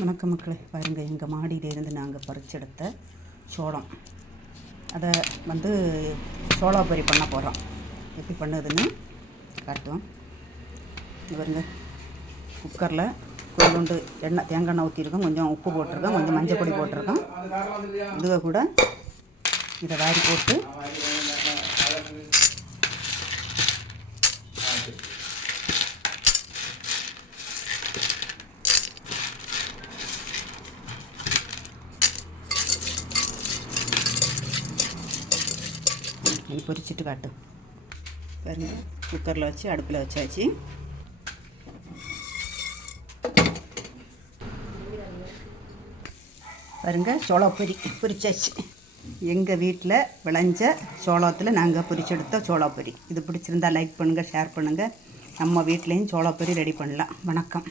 வணக்கம் மக்களே, பாருங்கள் எங்கள் மாடியிலேருந்து நாங்கள் பறிச்செடுத்த சோளம். அதை சோளாப்பொரி பண்ண போகிறோம். எப்படி பண்ணுதுன்னு காட்டுவோம். பாருங்க, குக்கரில் கொஞ்சோண்டு தேங்காய் எண்ணெய் ஊற்றிருக்கோம், கொஞ்சம் உப்பு போட்டிருக்கோம், கொஞ்சம் மஞ்சள் பொடி போட்டிருக்கோம். இதுவை கூட இதை வாரி போட்டு பொரிச்சிட்டு காட்டு. பாருங்க, குக்கரில் வச்சு அடுப்பில் வச்சாச்சு. பாருங்கள், சோளாப்பொரி பொரிச்சாச்சு. எங்கள் வீட்டில் விளைஞ்ச சோளத்தில் நாங்கள் பொரிச்செடுத்த சோளாப்பொரி. இது பிடிச்சிருந்தா லைக் பண்ணுங்கள், ஷேர் பண்ணுங்கள். நம்ம வீட்லேயும் சோளாப்பொரி ரெடி பண்ணலாம். வணக்கம்.